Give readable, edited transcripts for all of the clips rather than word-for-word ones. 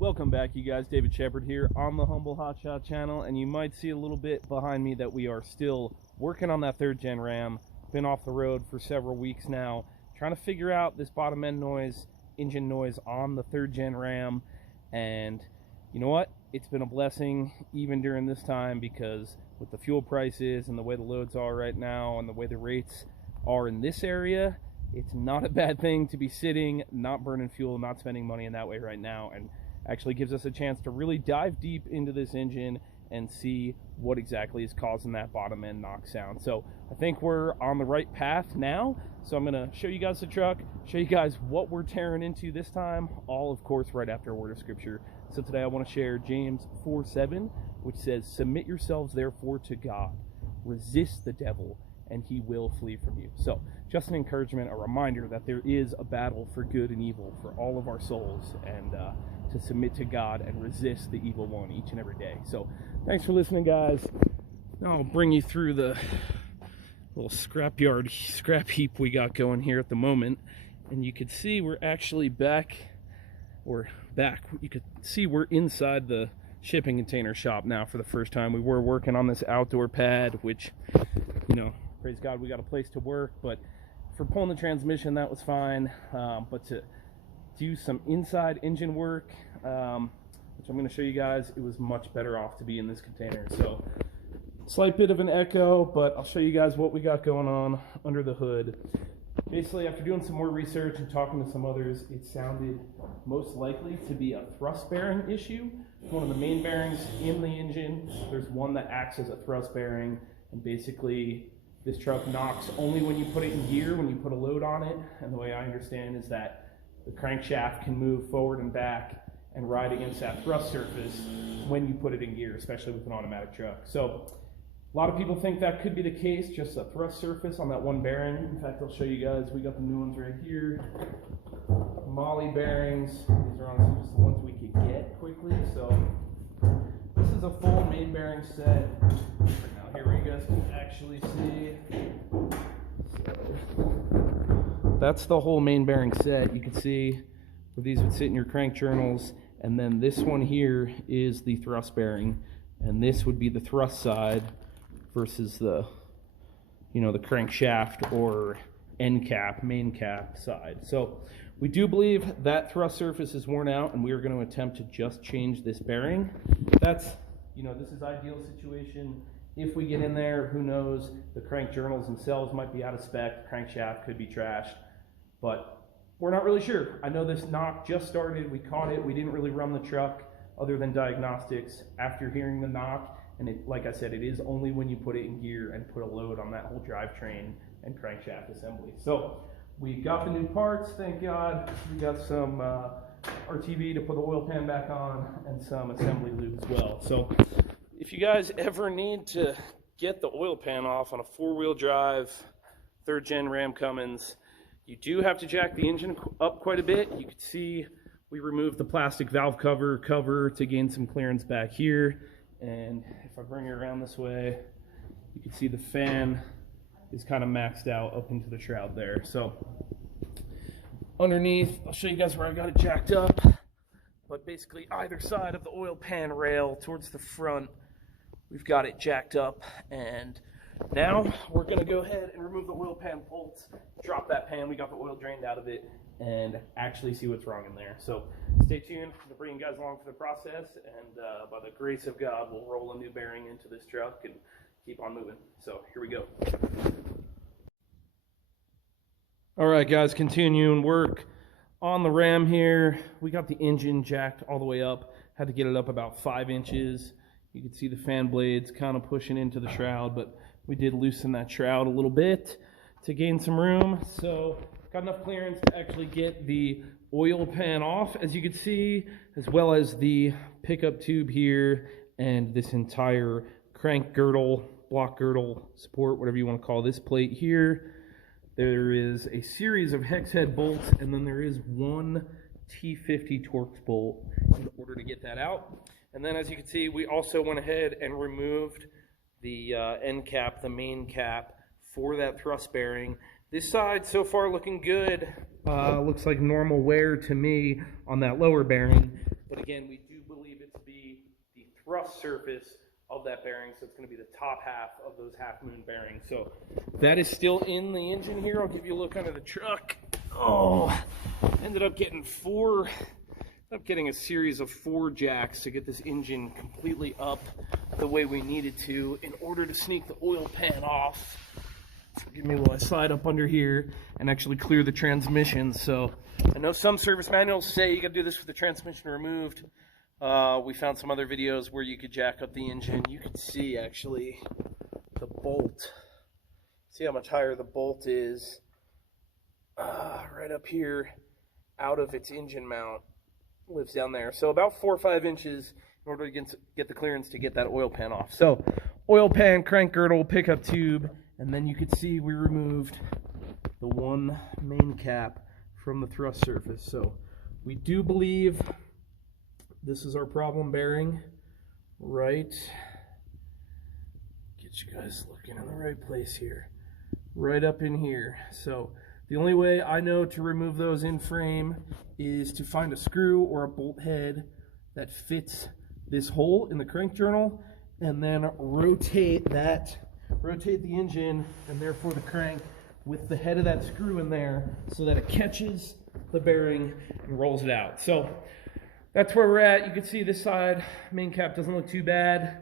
Welcome back, you guys. David Shepard here on the Humble Hotshot channel, and you might see a little bit behind me that we are still working on that third gen Ram. Been off the road for several weeks now, trying to figure out this bottom end noise, engine noise on the third gen Ram. And you know what? It's been a blessing even during this time, because with the fuel prices and the way the loads are right now and the way the rates are in this area, it's not a bad thing to be sitting, not burning fuel, not spending money in that way right now, and actually gives us a chance to really dive deep into this engine and see what exactly is causing that bottom end knock sound. So I think we're on the right path now. So I'm gonna show you guys the truck, show you guys what we're tearing into this time, all of course right after a word of scripture. So today I want to share James 4:7, which says, "Submit yourselves therefore to God, resist the devil, and he will flee from you." So just an encouragement, a reminder that there is a battle for good and evil for all of our souls, and to submit to God and resist the evil one each and every day. So thanks for listening, guys. Now I'll bring you through the little scrap heap we got going here at the moment. And you can see we're actually back. You could see we're inside the shipping container shop now for the first time. We were working on this outdoor pad, which, you know, praise God, we got a place to work. But for pulling the transmission, that was fine. But to do some inside engine work, which I'm going to show you guys, it was much better off to be in this container. So slight bit of an echo, but I'll show you guys what we got going on under the hood. Basically, after doing some more research and talking to some others, it sounded most likely to be a thrust bearing issue. One of the main bearings in the engine, there's one that acts as a thrust bearing, and basically this truck knocks only when you put it in gear, when you put a load on it. And the way I understand is that the crankshaft can move forward and back and ride against that thrust surface when you put it in gear, especially with an automatic truck. So a lot of people think that could be the case, just a thrust surface on that one bearing. In fact, I'll show you guys, we got the new ones right here. Molly bearings. These are honestly just the ones we could get quickly. So this is a full main bearing set. Now here where you guys can actually see. So that's the whole main bearing set. You can see where these would sit in your crank journals. And then this one here is the thrust bearing. And this would be the thrust side versus the, you know, the crankshaft or end cap, main cap side. So we do believe that thrust surface is worn out, and we are going to attempt to just change this bearing. That's, you know, this is ideal situation. If we get in there, who knows, the crank journals themselves might be out of spec, the crankshaft could be trashed, but we're not really sure. I know this knock just started, we caught it, we didn't really run the truck other than diagnostics after hearing the knock. And it, like I said, it is only when you put it in gear and put a load on that whole drivetrain and crankshaft assembly. So we got the new parts, thank God. We got some RTV to put the oil pan back on and some assembly lube as well. So if you guys ever need to get the oil pan off on a four-wheel drive, third gen Ram Cummins, you do have to jack the engine up quite a bit. You can see we removed the plastic valve cover to gain some clearance back here. And if I bring it around this way, you can see the fan is kind of maxed out up into the shroud there. So underneath, I'll show you guys where I got it jacked up. But basically either side of the oil pan rail towards the front, we've got it jacked up. And now we're going to go ahead and remove the oil pan bolts, drop that pan, we got the oil drained out of it, and actually see what's wrong in there. So stay tuned to bring you guys along for the process, and by the grace of God, we'll roll a new bearing into this truck and keep on moving. So here we go. All right, guys, continuing work on the Ram here. We got the engine jacked all the way up, had to get it up about 5 inches. You can see the fan blades kind of pushing into the shroud, but we did loosen that shroud a little bit to gain some room. So got enough clearance to actually get the oil pan off, as you can see, as well as the pickup tube here and this entire crank girdle, block girdle support, whatever you want to call this plate here. There is a series of hex head bolts, and then there is one T50 Torx bolt in order to get that out. And then, as you can see, we also went ahead and removed the end cap, the main cap, for that thrust bearing. This side so far looking good. Looks like normal wear to me on that lower bearing. But again, we do believe it to be the thrust surface of that bearing, so it's going to be the top half of those half moon bearings. So that is still in the engine here. I'll give you a look under the truck. Oh, ended up getting a series of 4 jacks to get this engine completely up the way we needed to in order to sneak the oil pan off. Forgive me while I slide up under here and actually clear the transmission. So I know some service manuals say you got to do this with the transmission removed. We found some other videos where you could jack up the engine. You could see actually the bolt. See how much higher the bolt is right up here out of its engine mount. Lives down there. So about 4 or 5 inches in order to get the clearance to get that oil pan off. So oil pan, crank girdle, pickup tube, and then you could see we removed the one main cap from the thrust surface. So we do believe this is our problem bearing, right? Get you guys looking in the right place here. Right up in here. So the only way I know to remove those in frame is to find a screw or a bolt head that fits this hole in the crank journal, and then rotate the engine and therefore the crank with the head of that screw in there so that it catches the bearing and rolls it out. So that's where we're at. You can see this side main cap doesn't look too bad.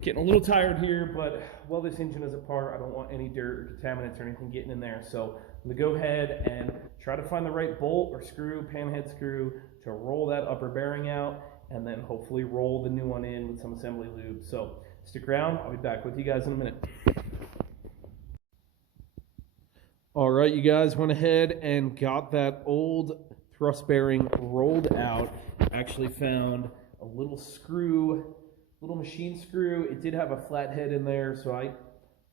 Getting a little tired here, but while this engine is apart, I don't want any dirt or contaminants or anything getting in there. So I'm gonna go ahead and try to find the right bolt or screw, panhead screw, to roll that upper bearing out, and then hopefully roll the new one in with some assembly lube. So stick around, I'll be back with you guys in a minute. All right, you guys, went ahead and got that old thrust bearing rolled out. Actually found a little screw, little machine screw. It did have a flat head in there, so I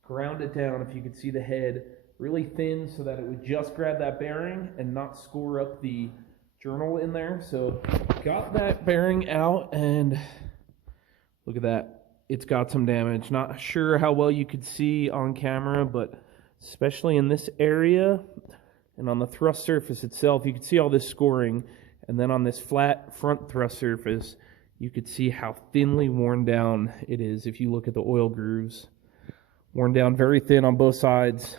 ground it down, if you could see the head, really thin so that it would just grab that bearing and not score up the journal in there. So got that bearing out, and look at that. It's got some damage. Not sure how well you could see on camera, but especially in this area and on the thrust surface itself, you could see all this scoring. And then on this flat front thrust surface, you could see how thinly worn down it is. If you look at the oil grooves, worn down very thin on both sides.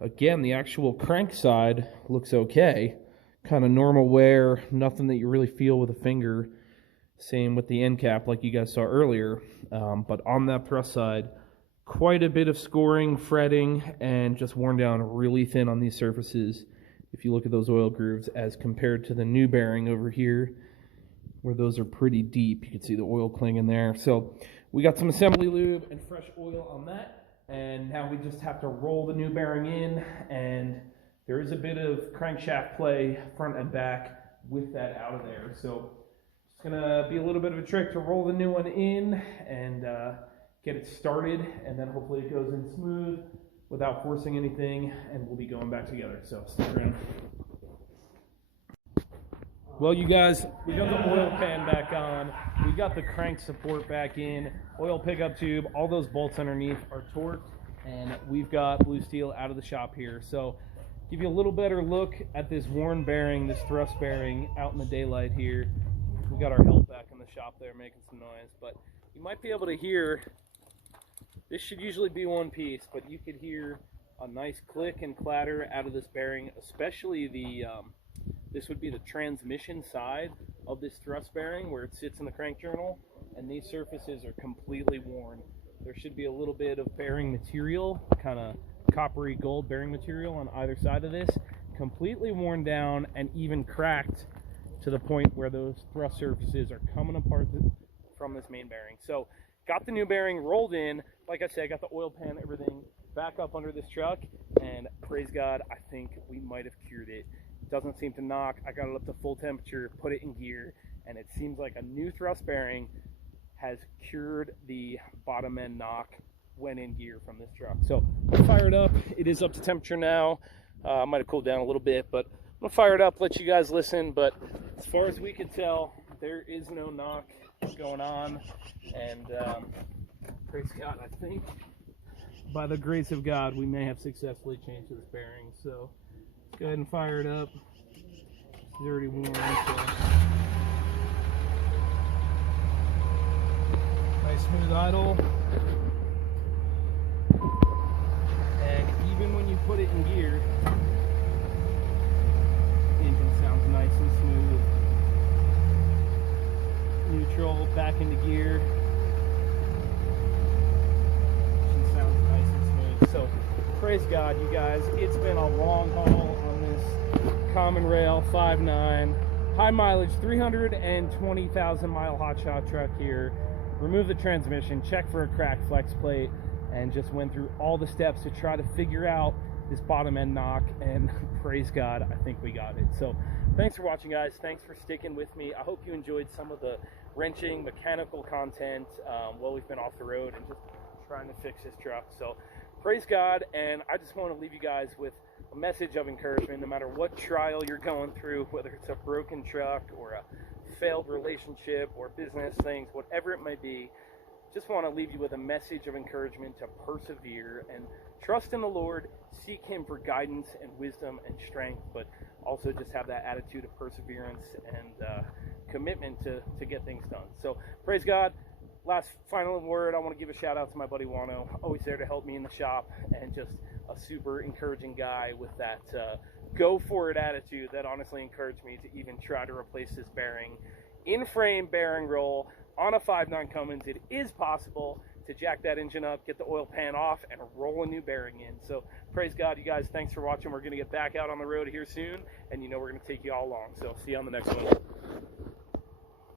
Again, the actual crank side looks okay. Kind of normal wear, nothing that you really feel with a finger. Same with the end cap like you guys saw earlier. But on that thrust side, quite a bit of scoring, fretting, and just worn down really thin on these surfaces. If you look at those oil grooves as compared to the new bearing over here, where those are pretty deep, you can see the oil clinging there. So we got some assembly lube and fresh oil on that, and now we just have to roll the new bearing in, and there is a bit of crankshaft play front and back with that out of there. So it's gonna be a little bit of a trick to roll the new one in and get it started, and then hopefully it goes in smooth without forcing anything, and we'll be going back together. So stick around. Well, you guys, we got the oil pan back on. We got the crank support back in. Oil pickup tube, all those bolts underneath are torqued, and we've got blue steel out of the shop here. So give you a little better look at this worn bearing, this thrust bearing out in the daylight here. We got our help back in the shop there making some noise, but you might be able to hear, this should usually be one piece, but you could hear a nice click and clatter out of this bearing, especially the this would be the transmission side of this thrust bearing where it sits in the crank journal, and these surfaces are completely worn. There should be a little bit of bearing material, kind of coppery gold bearing material on either side of this, completely worn down and even cracked to the point where those thrust surfaces are coming apart from this main bearing. So got the new bearing rolled in. Like I said, got the oil pan, everything back up under this truck, and praise God, I think we might have cured it. Doesn't seem to knock. I got it up to full temperature, put it in gear, and it seems like a new thrust bearing has cured the bottom end knock when in gear from this truck. So I'm gonna fire it up. It is up to temperature now. Might have cooled down a little bit, but I'm gonna fire it up, let you guys listen. But as far as we can tell, there is no knock going on, and praise God, I think by the grace of God, we may have successfully changed this bearing. So let's go ahead and fire it up. It's already warm. So smooth idle. And even when you put it in gear, the engine sounds nice and smooth. Neutral, back into gear. Engine sounds nice and smooth. So, praise God, you guys. It's been a long haul on this Common Rail 5.9. High mileage, 320,000 mile hotshot truck here. Removed the transmission, checked for a cracked flex plate, and just went through all the steps to try to figure out this bottom end knock, and praise God, I think we got it. So thanks for watching, guys. Thanks for sticking with me. I hope you enjoyed some of the wrenching mechanical content while we've been off the road and just trying to fix this truck. So praise God, and I just want to leave you guys with a message of encouragement. No matter what trial you're going through, whether it's a broken truck or a failed relationship or business things, whatever it may be, just want to leave you with a message of encouragement to persevere and trust in the Lord, seek Him for guidance and wisdom and strength, but also just have that attitude of perseverance and commitment to get things done. So praise God. Last final word, I want to give a shout out to my buddy Wano, always there to help me in the shop, and just a super encouraging guy with that go for it attitude that honestly encouraged me to even try to replace this bearing in frame bearing roll on a 5.9 Cummins. It is possible to jack that engine up, get the oil pan off, and roll a new bearing in. So praise God, you guys. Thanks for watching. We're going to get back out on the road here soon, and you know we're going to take you all along. So see you on the next one.